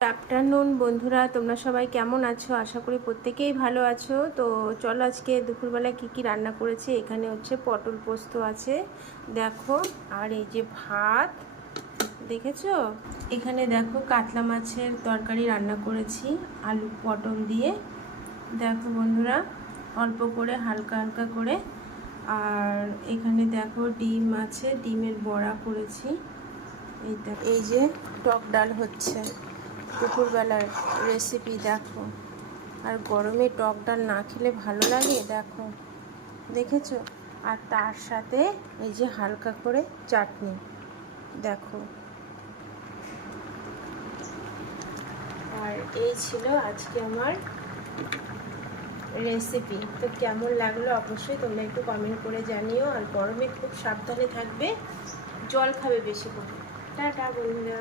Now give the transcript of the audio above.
Afternoon বন্ধুরা, তোমরা সবাই কেমন আছো? আশা করি প্রত্যেকেই ভালো আছো। তো চলো আজকে দুপুরবেলায় কি কি রান্না করেছি। এখানে হচ্ছে পটল পোস্ত আছে দেখো, আর এই যে ভাত দেখেছো। এখানে দেখো কাতলা মাছের তরকারি রান্না করেছি আলু পটল দিয়ে। দেখো বন্ধুরা, অল্প করে হালকা হালকা করে। আর এখানে দেখো ডিম আছে, ডিমের বড়া করেছি। এই যে টক ডাল হচ্ছে দুপুরবেলার রেসিপি দেখো। আর গরমে টক ডাল না খেলে ভালো লাগে দেখো, দেখেছো। আর তার সাথে এই যে হালকা করে চাটনি দেখো। আর এই ছিল আজকে আমার রেসিপি। তো কেমন লাগলো অবশ্যই তোমরা একটু কমেন্ট করে জানিও। আর গরমে খুব সাবধানে থাকবে, জল খাবে বেশি করে। টাটা বন্ধুরা।